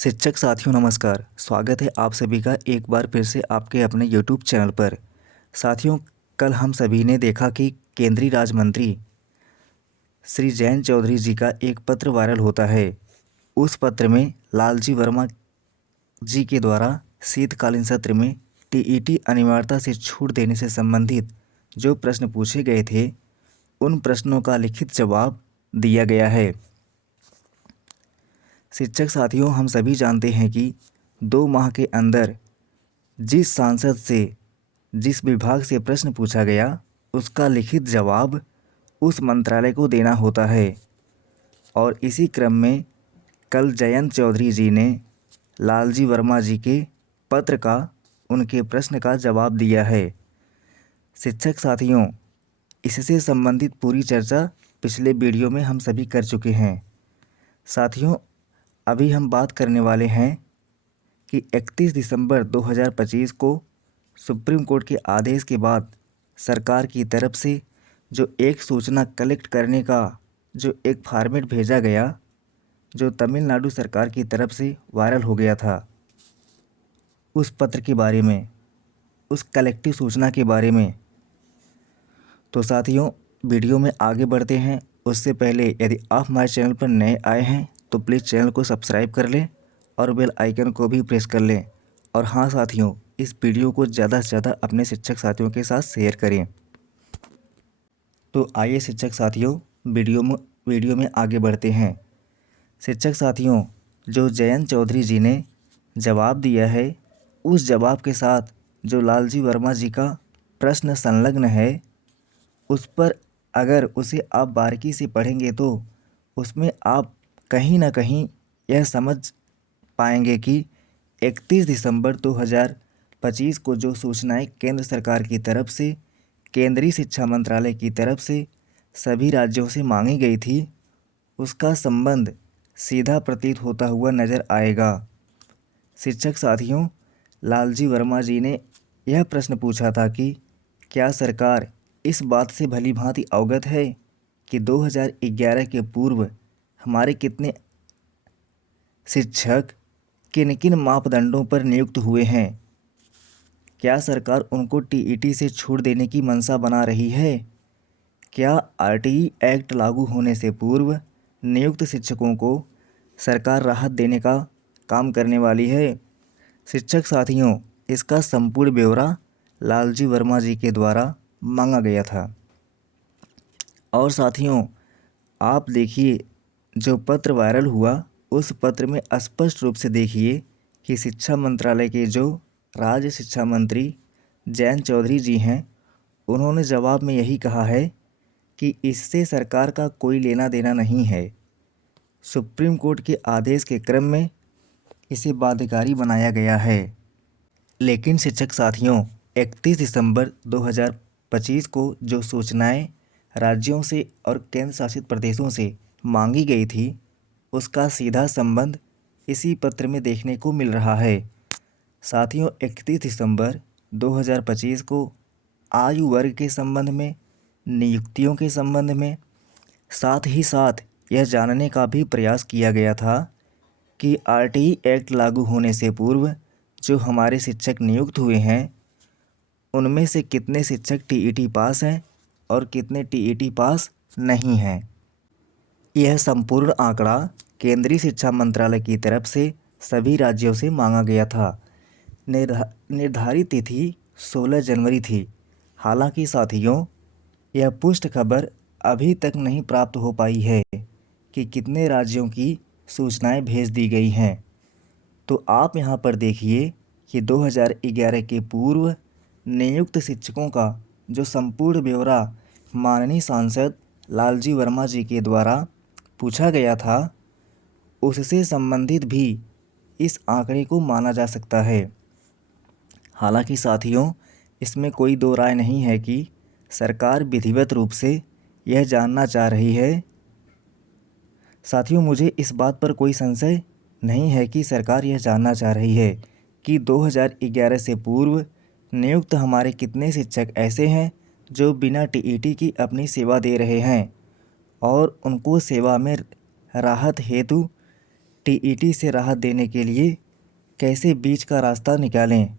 शिक्षक साथियों नमस्कार। स्वागत है आप सभी का एक बार फिर से आपके अपने यूट्यूब चैनल पर। साथियों, कल हम सभी ने देखा कि केंद्रीय राज्य मंत्री श्री जयंत चौधरी जी का एक पत्र वायरल होता है। उस पत्र में लालजी वर्मा जी के द्वारा शीतकालीन सत्र में टीईटी अनिवार्यता से छूट देने से संबंधित जो प्रश्न पूछे गए थे, उन प्रश्नों का लिखित जवाब दिया गया है। शिक्षक साथियों, हम सभी जानते हैं कि 2 माह के अंदर जिस सांसद से जिस विभाग से प्रश्न पूछा गया, उसका लिखित जवाब उस मंत्रालय को देना होता है। और इसी क्रम में कल जयंत चौधरी जी ने लालजी वर्मा जी के पत्र का, उनके प्रश्न का जवाब दिया है। शिक्षक साथियों, इससे संबंधित पूरी चर्चा पिछले वीडियो में हम सभी कर चुके हैं। साथियों, अभी हम बात करने वाले हैं कि 31 दिसंबर 2025 को सुप्रीम कोर्ट के आदेश के बाद सरकार की तरफ से जो एक सूचना कलेक्ट करने का जो एक फॉर्मेट भेजा गया, जो तमिलनाडु सरकार की तरफ से वायरल हो गया था, उस पत्र के बारे में, उस कलेक्टिव सूचना के बारे में। तो साथियों, वीडियो में आगे बढ़ते हैं उससे पहले यदि आप हमारे चैनल पर नए आए हैं तो प्लीज़ चैनल को सब्सक्राइब कर लें और बेल आइकन को भी प्रेस कर लें। और हाँ साथियों, इस वीडियो को ज़्यादा से ज़्यादा अपने शिक्षक साथियों के साथ शेयर करें। तो आइए शिक्षक साथियों, वीडियो में आगे बढ़ते हैं। शिक्षक साथियों, जो जयंत चौधरी जी ने जवाब दिया है, उस जवाब के साथ जो लालजी वर्मा जी का प्रश्न संलग्न है, उस पर अगर उसे आप बारीकी से पढ़ेंगे तो उसमें आप कहीं ना कहीं यह समझ पाएंगे कि 31 दिसंबर 2025 को जो सूचनाएं केंद्र सरकार की तरफ से, केंद्रीय शिक्षा मंत्रालय की तरफ से सभी राज्यों से मांगी गई थी, उसका संबंध सीधा प्रतीत होता हुआ नज़र आएगा। शिक्षक साथियों, लालजी वर्मा जी ने यह प्रश्न पूछा था कि क्या सरकार इस बात से भली भांति अवगत है कि 2011 के पूर्व हमारे कितने शिक्षक किन किन मापदंडों पर नियुक्त हुए हैं? क्या सरकार उनको टीईटी से छूट देने की मंशा बना रही है? क्या आरटीई एक्ट लागू होने से पूर्व नियुक्त शिक्षकों को सरकार राहत देने का काम करने वाली है? शिक्षक साथियों, इसका संपूर्ण ब्यौरा लालजी वर्मा जी के द्वारा मांगा गया था। और साथियों, आप देखिए, जो पत्र वायरल हुआ, उस पत्र में स्पष्ट रूप से देखिए कि शिक्षा मंत्रालय के जो राज्य शिक्षा मंत्री जयंत चौधरी जी हैं, उन्होंने जवाब में यही कहा है कि इससे सरकार का कोई लेना देना नहीं है। सुप्रीम कोर्ट के आदेश के क्रम में इसे बाध्यकारी बनाया गया है। लेकिन शिक्षक साथियों, 31 दिसंबर 2025 को जो सूचनाएं राज्यों से और केंद्र शासित प्रदेशों से मांगी गई थी, उसका सीधा संबंध इसी पत्र में देखने को मिल रहा है। साथियों, 31 दिसंबर 2025 को आयु वर्ग के संबंध में, नियुक्तियों के संबंध में, साथ ही साथ यह जानने का भी प्रयास किया गया था कि आरटीई एक्ट लागू होने से पूर्व जो हमारे शिक्षक नियुक्त हुए हैं, उनमें से कितने शिक्षक टीईटी पास हैं और कितने टीईटी पास नहीं हैं। यह संपूर्ण आंकड़ा केंद्रीय शिक्षा मंत्रालय की तरफ से सभी राज्यों से मांगा गया था। निर्धारित तिथि 16 जनवरी थी। हालांकि साथियों, यह पुष्ट खबर अभी तक नहीं प्राप्त हो पाई है कि कितने राज्यों की सूचनाएं भेज दी गई हैं। तो आप यहाँ पर देखिए कि 2011 के पूर्व नियुक्त शिक्षकों का जो संपूर्ण ब्यौरा माननीय सांसद लालजी वर्मा जी के द्वारा पूछा गया था, उससे संबंधित भी इस आंकड़े को माना जा सकता है। हालांकि साथियों, इसमें कोई दो राय नहीं है कि सरकार विधिवत रूप से यह जानना चाह रही है। साथियों, मुझे इस बात पर कोई संशय नहीं है कि सरकार यह जानना चाह रही है कि 2011 से पूर्व नियुक्त हमारे कितने शिक्षक ऐसे हैं जो बिना टीईटी की अपनी सेवा दे रहे हैं और उनको सेवा में राहत हेतु टीईटी से राहत देने के लिए कैसे बीच का रास्ता निकालें।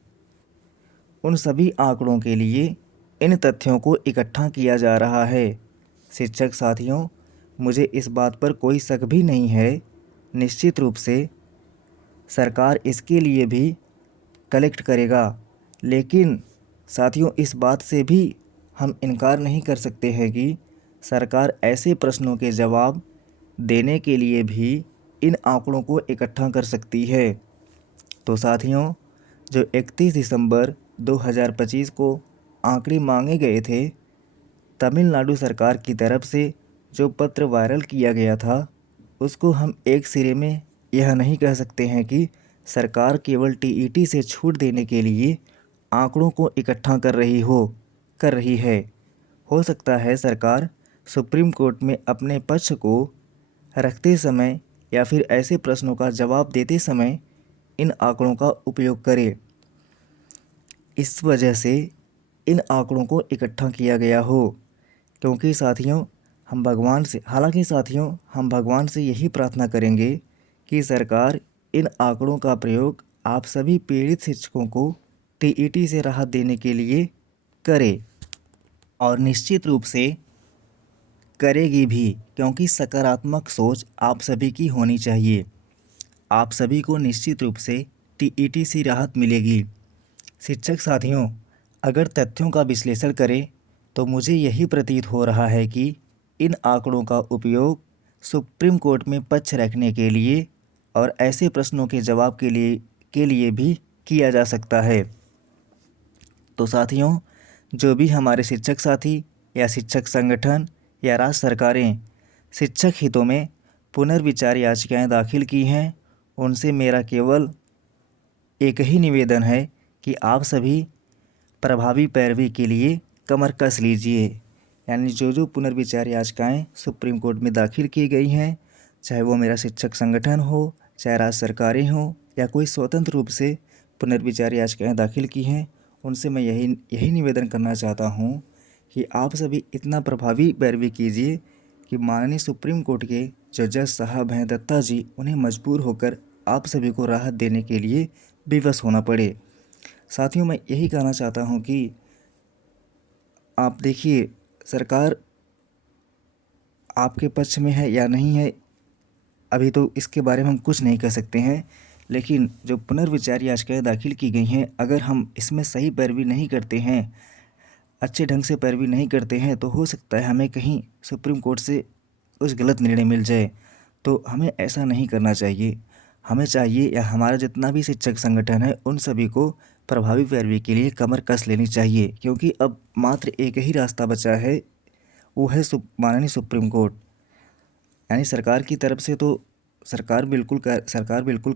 उन सभी आंकड़ों के लिए इन तथ्यों को इकट्ठा किया जा रहा है। शिक्षक साथियों, मुझे इस बात पर कोई शक भी नहीं है, निश्चित रूप से सरकार इसके लिए भी कलेक्ट करेगा। लेकिन साथियों, इस बात से भी हम इनकार नहीं कर सकते हैं कि सरकार ऐसे प्रश्नों के जवाब देने के लिए भी इन आंकड़ों को इकट्ठा कर सकती है। तो साथियों, जो 31 दिसंबर 2025 को आंकड़े मांगे गए थे, तमिलनाडु सरकार की तरफ से जो पत्र वायरल किया गया था, उसको हम एक सिरे में यह नहीं कह सकते हैं कि सरकार केवल टीईटी से छूट देने के लिए आंकड़ों को इकट्ठा कर रही है। हो सकता है सरकार सुप्रीम कोर्ट में अपने पक्ष को रखते समय या फिर ऐसे प्रश्नों का जवाब देते समय इन आंकड़ों का उपयोग करे। इस वजह से इन आंकड़ों को इकट्ठा किया गया हो। क्योंकि साथियों, हम भगवान से यही प्रार्थना करेंगे कि सरकार इन आंकड़ों का प्रयोग आप सभी पीड़ित शिक्षकों को टीईटी से राहत देने के लिए करे, और निश्चित रूप से करेगी भी, क्योंकि सकारात्मक सोच आप सभी की होनी चाहिए। आप सभी को निश्चित रूप से टीईटी से राहत मिलेगी। शिक्षक साथियों, अगर तथ्यों का विश्लेषण करें तो मुझे यही प्रतीत हो रहा है कि इन आंकड़ों का उपयोग सुप्रीम कोर्ट में पक्ष रखने के लिए और ऐसे प्रश्नों के जवाब के लिए भी किया जा सकता है। तो साथियों, जो भी हमारे शिक्षक साथी या शिक्षक संगठन या राज्य सरकारें शिक्षक हितों में पुनर्विचार याचिकाएं दाखिल की हैं, उनसे मेरा केवल एक ही निवेदन है कि आप सभी प्रभावी पैरवी के लिए कमर कस लीजिए। यानी जो पुनर्विचार याचिकाएं सुप्रीम कोर्ट में दाखिल की गई हैं, चाहे वो मेरा शिक्षक संगठन हो, चाहे राज्य सरकारें हों, या कोई स्वतंत्र रूप से पुनर्विचार याचिकाएं दाखिल की हैं, उनसे मैं यही निवेदन करना चाहता हूं कि आप सभी इतना प्रभावी पैरवी कीजिए कि माननीय सुप्रीम कोर्ट के जो जज साहब हैं दत्ता जी, उन्हें मजबूर होकर आप सभी को राहत देने के लिए विवश होना पड़े। साथियों, मैं यही कहना चाहता हूं कि आप देखिए, सरकार आपके पक्ष में है या नहीं है, अभी तो इसके बारे में हम कुछ नहीं कह सकते हैं। लेकिन जो पुनर्विचार याचिकाएं दाखिल की गई हैं, अगर हम इसमें सही पैरवी नहीं करते हैं, अच्छे ढंग से पैरवी नहीं करते हैं, तो हो सकता है हमें कहीं सुप्रीम कोर्ट से कुछ गलत निर्णय मिल जाए। तो हमें ऐसा नहीं करना चाहिए। हमें चाहिए, या हमारा जितना भी शिक्षक संगठन है, उन सभी को प्रभावी पैरवी के लिए कमर कस लेनी चाहिए। क्योंकि अब मात्र एक ही रास्ता बचा है, वो है माननीय सुप्रीम कोर्ट। यानी सरकार की तरफ से तो सरकार बिल्कुल कह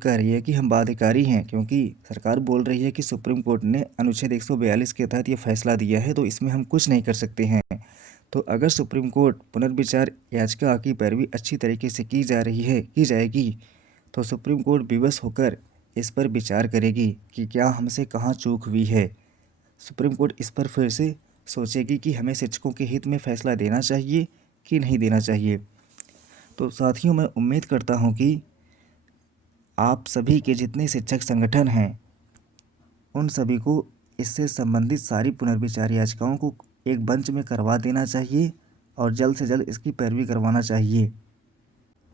रही है कि हम बाध्यकारी हैं, क्योंकि सरकार बोल रही है कि सुप्रीम कोर्ट ने अनुच्छेद 142 के तहत ये फैसला दिया है, तो इसमें हम कुछ नहीं कर सकते हैं। तो अगर सुप्रीम कोर्ट पुनर्विचार याचिका की पैरवी अच्छी तरीके से की जाएगी, तो सुप्रीम कोर्ट विवश होकर इस पर विचार करेगी कि क्या हमसे कहाँ चूक हुई है। सुप्रीम कोर्ट इस पर फिर से सोचेगी कि हमें शिक्षकों के हित में फैसला देना चाहिए कि नहीं देना चाहिए। तो साथियों, मैं उम्मीद करता हूं कि आप सभी के जितने शिक्षक संगठन हैं, उन सभी को इससे संबंधित सारी पुनर्विचार याचिकाओं को एक मंच में करवा देना चाहिए और जल्द से जल्द इसकी पैरवी करवाना चाहिए।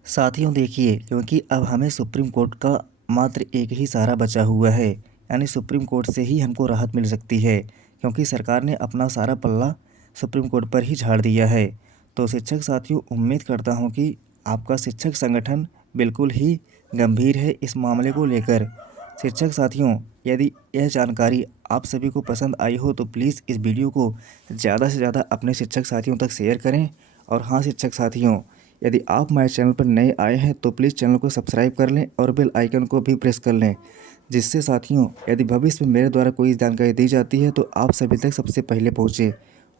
साथियों देखिए, क्योंकि अब हमें सुप्रीम कोर्ट का मात्र एक ही सहारा बचा हुआ है, यानी सुप्रीम कोर्ट से ही हमको राहत मिल सकती है, क्योंकि सरकार ने अपना सारा पल्ला सुप्रीम कोर्ट पर ही झाड़ दिया है। तो शिक्षक साथियों, उम्मीद करता हूं कि आपका शिक्षक संगठन बिल्कुल ही गंभीर है इस मामले को लेकर। शिक्षक साथियों, यदि यह जानकारी आप सभी को पसंद आई हो तो प्लीज़ इस वीडियो को ज़्यादा से ज़्यादा अपने शिक्षक साथियों तक शेयर करें। और हाँ शिक्षक साथियों, यदि आप हमारे चैनल पर नए आए हैं तो प्लीज़ चैनल को सब्सक्राइब कर लें और बेल आइकन को भी प्रेस कर लें, जिससे साथियों यदि भविष्य में मेरे द्वारा कोई जानकारी दी जाती है तो आप सभी तक सबसे पहले पहुँचे।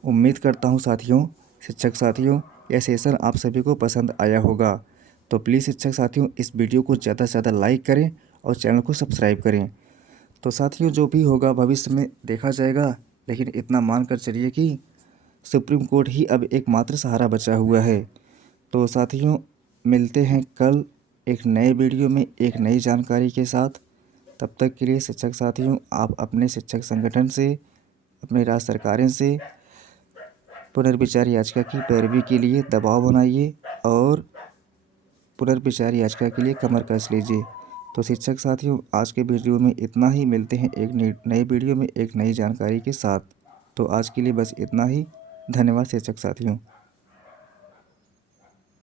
उम्मीद करता हूँ साथियों, शिक्षक साथियों, यह सेशन आप सभी को पसंद आया होगा। तो प्लीज़ शिक्षक साथियों, इस वीडियो को ज़्यादा से ज़्यादा लाइक करें और चैनल को सब्सक्राइब करें। तो साथियों, जो भी होगा भविष्य में देखा जाएगा, लेकिन इतना मान कर चलिए कि सुप्रीम कोर्ट ही अब एकमात्र सहारा बचा हुआ है। तो साथियों, मिलते हैं कल एक नए वीडियो में एक नई जानकारी के साथ। तब तक के लिए शिक्षक साथियों, आप अपने शिक्षक संगठन से, अपनी राज्य सरकारें से पुनर्विचार याचिका की पैरवी के लिए दबाव बनाइए और पुनर्विचार याचिका के लिए कमर कस लीजिए। तो शिक्षक साथियों, आज के वीडियो में इतना ही। मिलते हैं एक नई वीडियो में एक नई जानकारी के साथ। तो आज के लिए बस इतना ही। धन्यवाद शिक्षक साथियों।